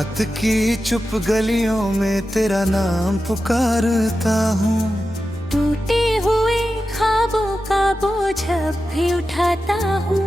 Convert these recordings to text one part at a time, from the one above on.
रात की चुप गलियों में तेरा नाम पुकारता हूँ। टूटे हुए ख्वाबों का बोझ अब भी उठाता हूँ।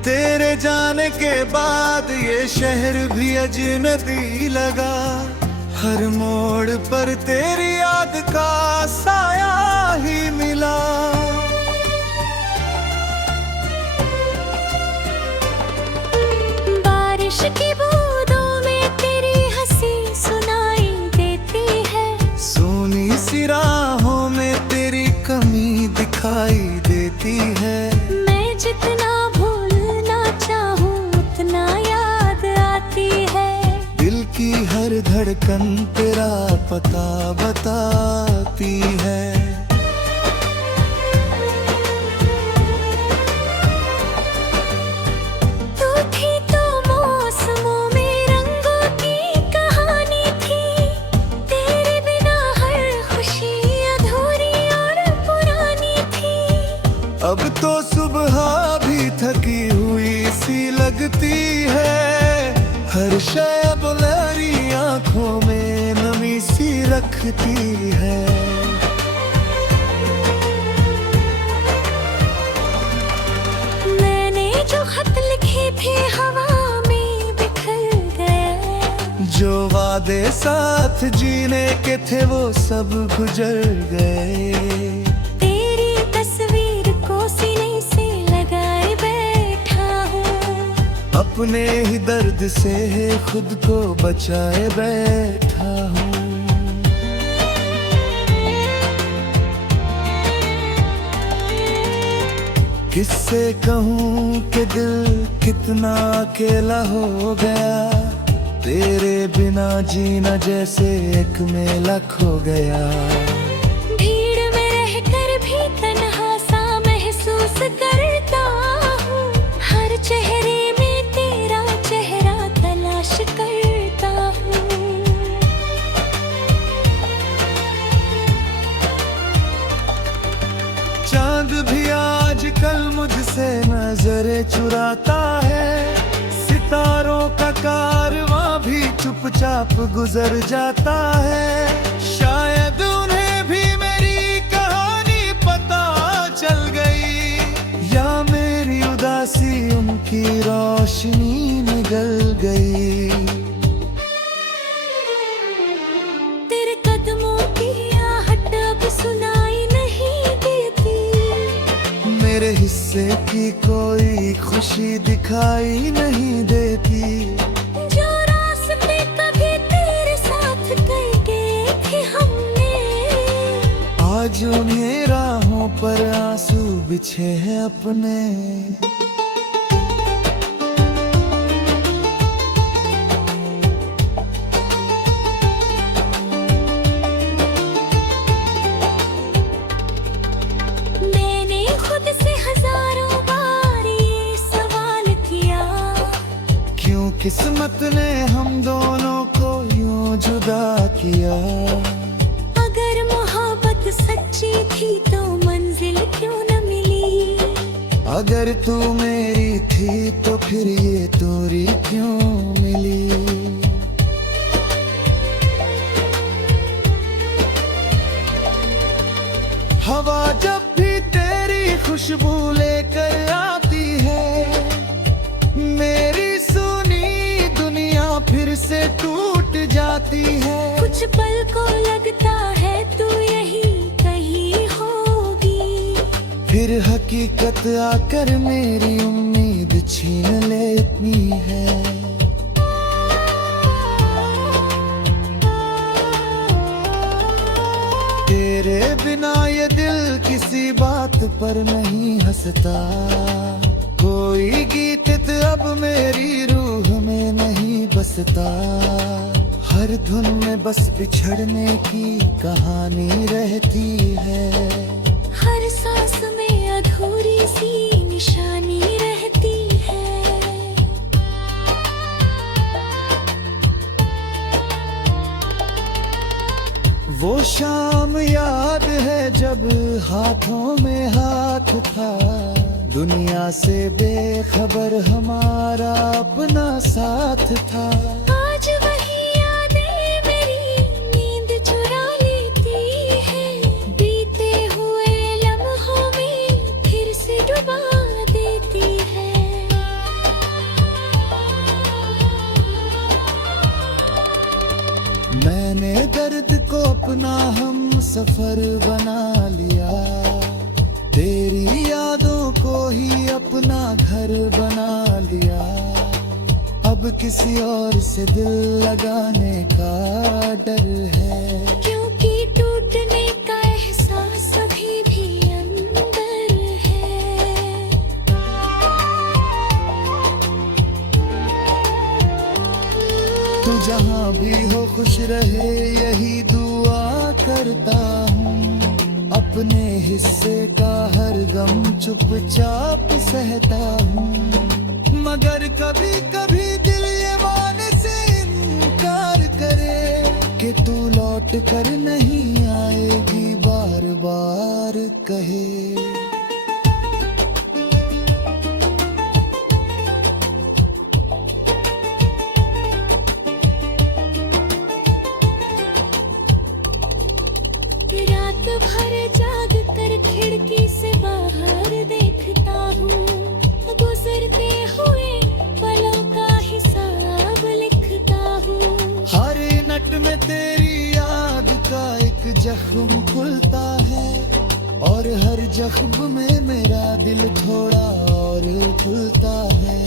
तेरे जाने के बाद ये शहर भी अजनबी लगा। हर मोड़ पर तेरी याद का साया ही मिला। बारिश की बूंदों में तेरी हंसी सुनाई देती है। सोनी सी राहों में तेरी कमी दिखाई देती है। मैं जितना भूलना चाहूँ उतना याद आती है। दिल की हर धड़कन तेरा पता बताती है। तू थी तो मौसमों में रंगों की कहानी थी। तेरे बिना हर खुशी अधूरी और पुरानी थी। अब तो सुबह भी थकी हुई सी लगती है। हर शय अब लहरी आंखों में नमी सी रखती है। मैंने जो खत लिखे थे हवा में बिखर गए। जो वादे साथ जीने के थे वो सब गुजर गए। तेरी तस्वीर को सीने से लगाए बैठा हूँ। अपने ही दर्द से खुद को बचाए बैठा हूँ। किससे कहूँ कि दिल कितना अकेला हो गया। तेरे बिना जीना जैसे एक मेला खो गया। भीड़ में रहकर भी तन्हा सा महसूस करता हूँ। हर चेहरे में तेरा चेहरा तलाश करता हूँ। चांद भी आजकल मुझसे नजरें चुराता है। सितारों का कारवां भी चुपचाप गुजर जाता है। शायद उन्हें भी मेरी कहानी पता चल गई। या मेरी उदासी उनकी रोशनी में गल गई। तेरे कदमों की आहट अब सुनाई नहीं देती। मेरे हिस्से की कोई खुशी दिखाई नहीं देती। जो रास्ते कभी तेरे साथ तय किए थे हमने, आज उन्हें राहों पर आंसू बिछे हैं अपने। मैंने खुद से हजारों बार ये सवाल किया। क्यों किस्मत ने हम दोनों को यूं जुदा किया। अगर मोहब्बत सच्ची थी तो मंजिल क्यों न मिली। अगर तू मेरी थी तो फिर ये दूरी क्यों मिली। हवा जब भी तेरी खुशबू लेकर आती है। मेरी सुनी दुनिया फिर से टूट जाती है। कुछ पल को लगता है तू यही कहीं होगी। फिर हकीकत आकर मेरी उम्मीद छीन लेती है। तेरे बिना ये दिल किसी बात पर नहीं हंसता। कोई गीत अब मेरी रूह में नहीं बसता। हर धुन में बस बिछड़ने की कहानी रहती है। हर सांस में अधूरी सी निशानी रहती है। वो शाम याद है जब हाथों में हाथ था। दुनिया से बेखबर हमारा अपना साथ था। मैंने दर्द को अपना हम सफर बना लिया, तेरी यादों को ही अपना घर बना लिया। अब किसी और से दिल लगाने का डर है, क्योंकि टूटने का एहसास अभी भी अंदर है। तू जहाँ भी हो खुश रहे यही दुआ करता हूँ। अपने हिस्से का हर गम चुपचाप सहता हूँ, मगर कभी कभी दिल ये मानने से इनकार करे कि तू लौट कर नहीं आएगी, बार बार कहे। रात भर जाग कर खिड़की से बाहर देखता हूँ, गुजरते हुए पलों का हिसाब लिखता हूँ। हर मिनट में तेरी याद का एक जख्म खुलता है, और हर जख्म में मेरा दिल थोड़ा और खुलता है।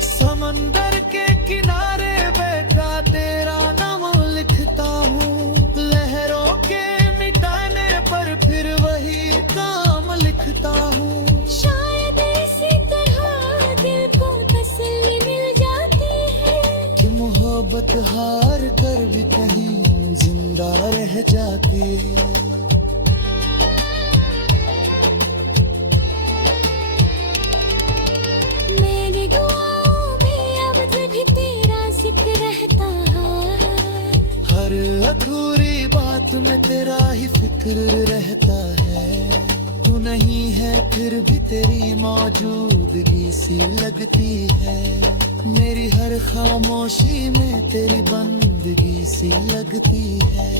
समंदर के किनारे बैठा तेरा नाम लिखता हूँ, लहरों के मिटाने पर फिर वही काम लिखता हूँ। शायद इसी तरह दिल को तसल्ली मिल जाती है कि मोहब्बत हार कर भी कहीं जिंदा रह जाती है। मेरी दुआओं में अब भी तेरा जिक्र रहता है, हर अधूरी बात में तेरा ही फिक्र रहता है। तू नहीं है फिर भी तेरी मौजूदगी सी लगती है, मेरी हर खामोशी में तेरी बंदगी सी लगती है।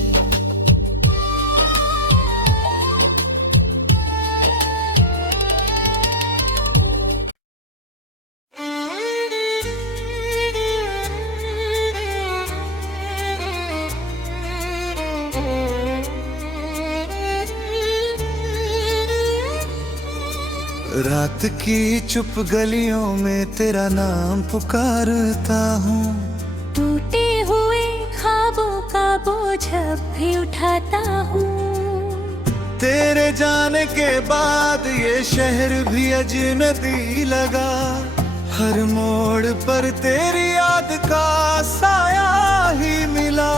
रात की चुप गलियों में तेरा नाम पुकारता हूँ, टूटे हुए ख्वाबों का बोझ अब भी उठाता हूँ। तेरे जाने के बाद ये शहर भी अजनबी लगा, हर मोड़ पर तेरी याद का साया ही मिला।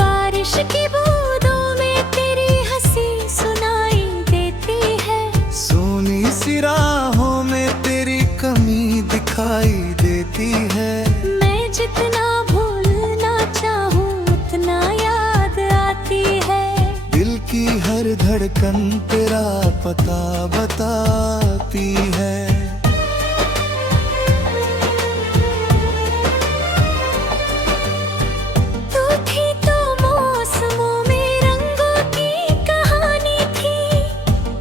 बारिश की बूंदों में तेरी हंसी सुनाई देती है, सोनी सी राहों में तेरी कमी दिखाई देती है। मैं जितना भूलना चाहूँ उतना याद आती है, दिल की हर धड़कन तेरा पता बताती है। तू थी तो मौसमों में रंगों की कहानी थी,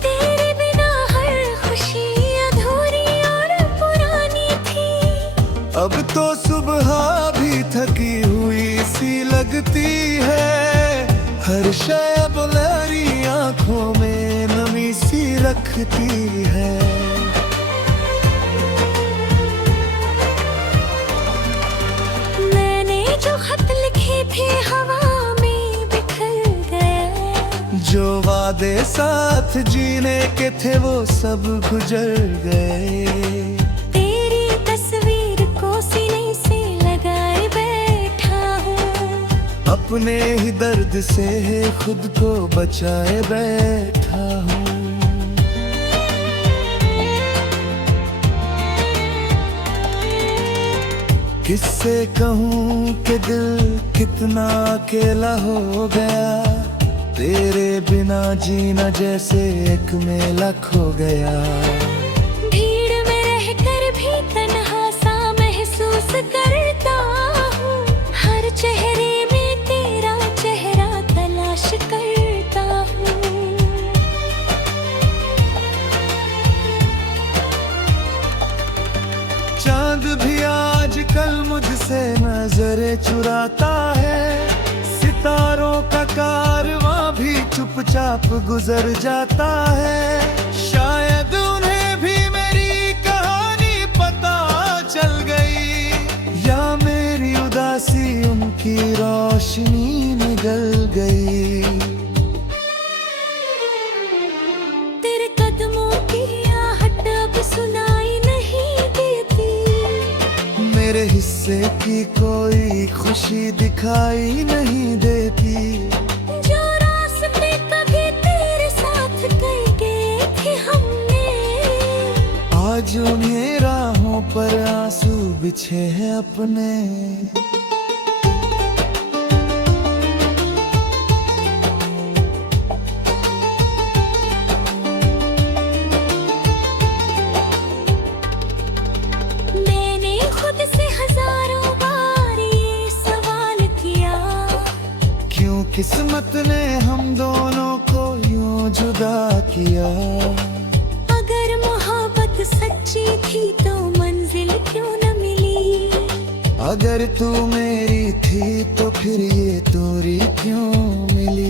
तेरे बिना हर खुशी अधूरी और पुरानी थी। अब तो सुबह भी थकी हुई सी लगती है, हर शय अब लहरी आंखों में नमी सी रखती है। मैंने जो खत लिखे थे हवा में बिखर गए, जो वादे साथ जीने के थे वो सब गुजर गए। तेरी तस्वीर को सीने से लगाए बैठा हूँ, अपने ही दर्द से खुद को बचाए बैठा हूँ। किससे कहूँ कि दिल कितना अकेला हो गया, तेरे बिना जीना जैसे एक मेला खो गया। भीड़ में रहकर भी तन्हा सा महसूस करता हूँ, हर चेहरे में तेरा चेहरा तलाश करता हूँ। चुराता है। सितारों का कारवां भी चुपचाप गुजर जाता है। शायद उन्हें भी मेरी कहानी पता चल गई, या मेरी उदासी उनकी रोशनी निगल गई। तेरे कदमों की आहट अब सुनाई नहीं देती, मेरे हिस्से की कोई खुशी दिखाई नहीं देती। जो रास्ते कभी तेरे साथ कई गए थे हमने, आज उन्हें राहों पर आंसू बिछे हैं अपने। मैंने खुद से हजारों बार ये सवाल किया, क्यों किस्मत ने हम दोनों को यूं जुदा किया। अगर मोहब्बत सच्ची थी तो मंजिल क्यों न मिली। अगर तू मेरी थी तो फिर ये दूरी क्यों मिली।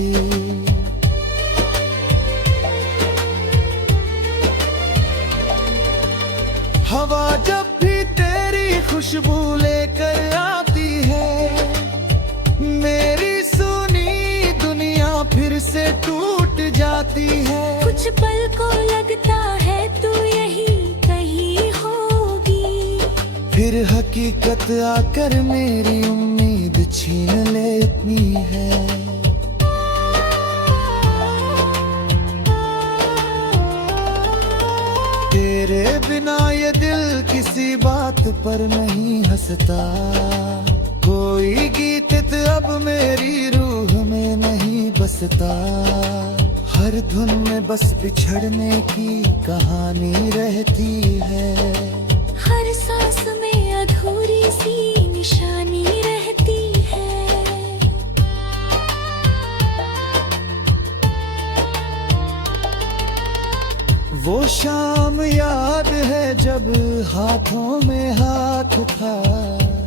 हवा जब भी तेरी खुशबू लेकर आती है, मेरी सुनी दुनिया फिर से टूट जाती है। कुछ पल को लगता है तू यही कहीं होगी, फिर हकीकत आकर मेरी उम्मीद छीन लेती है। तेरे बिना ये दिल किसी बात पर नहीं हंसता। कोई गीत अब मेरी रूह में नहीं बसता। हर धुन में बस बिछड़ने की कहानी रहती है। हर सांस में अधूरी सी निशानी रहती है। वो शाम याद है जब हाथों में हाथ था,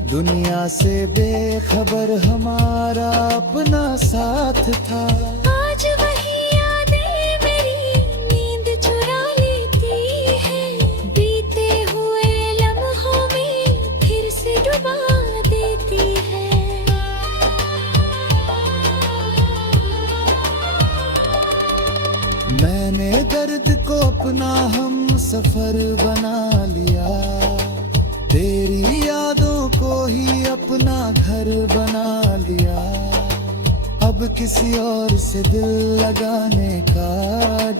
दुनिया से बेखबर हमारा अपना साथ था। आज वही यादें मेरी नींद चुरा लेती है, बीते हुए लम्हों में फिर से डुबा देती है। मैंने दर्द को अपना हम सफर बना लिया, तेरी यादों को ही अपना घर बना लिया। अब किसी और से दिल लगाने का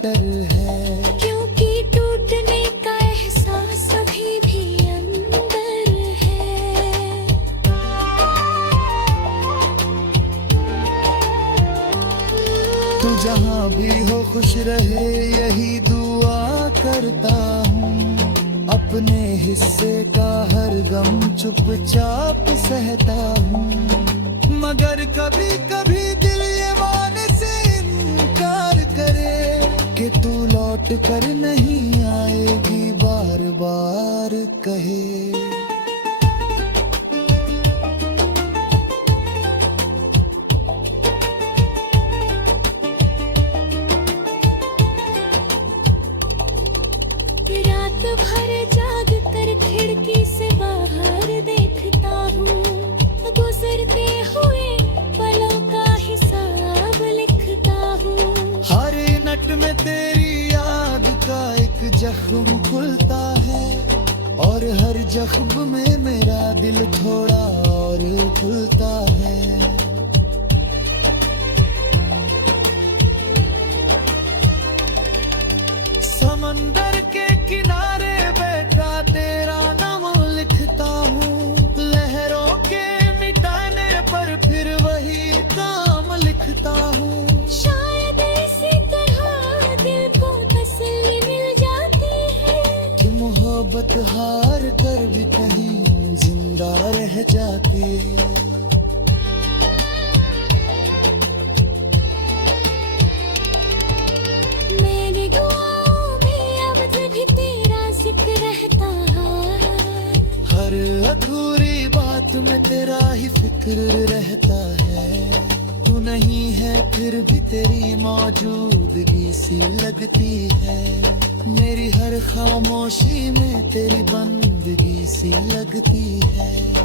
डर है, क्योंकि टूटने का एहसास अभी भी अंदर है। तू जहाँ भी हो खुश रहे यही दुआ करता हूँ। अपने हिस्से का हर गम चुपचाप सहता हूँ। मगर कभी कभी दिल ये मानने से इनकार करे कि तू लौट कर नहीं आएगी, बार बार कहे। रात भर जाग कर खिड़की से बाहर देखता हूँ, गुजरते हुए पलों का हिसाब लिखता हूँ। हर मिनट में तेरी याद का एक जख्म खुलता है, और हर जख्म में मेरा दिल थोड़ा और खुलता है। समंदर के किनारे बैठा तेरा नाम लिखता हूँ। लहरों के मिटाने पर फिर वही काम लिखता हूँ। शायद इसी तरह दिल को तसल्ली मिल जाती है, कि मोहब्बत हार कर भी कहीं जिंदा रह जाती। मेरी दुआओं में अब भी तेरा जिक्र रहता है। हर अधूरी बात वक्त में तेरा ही फिक्र रहता है। तू नहीं है फिर भी तेरी मौजूदगी सी लगती है। मेरी हर खामोशी में तेरी बंदगी सी लगती है।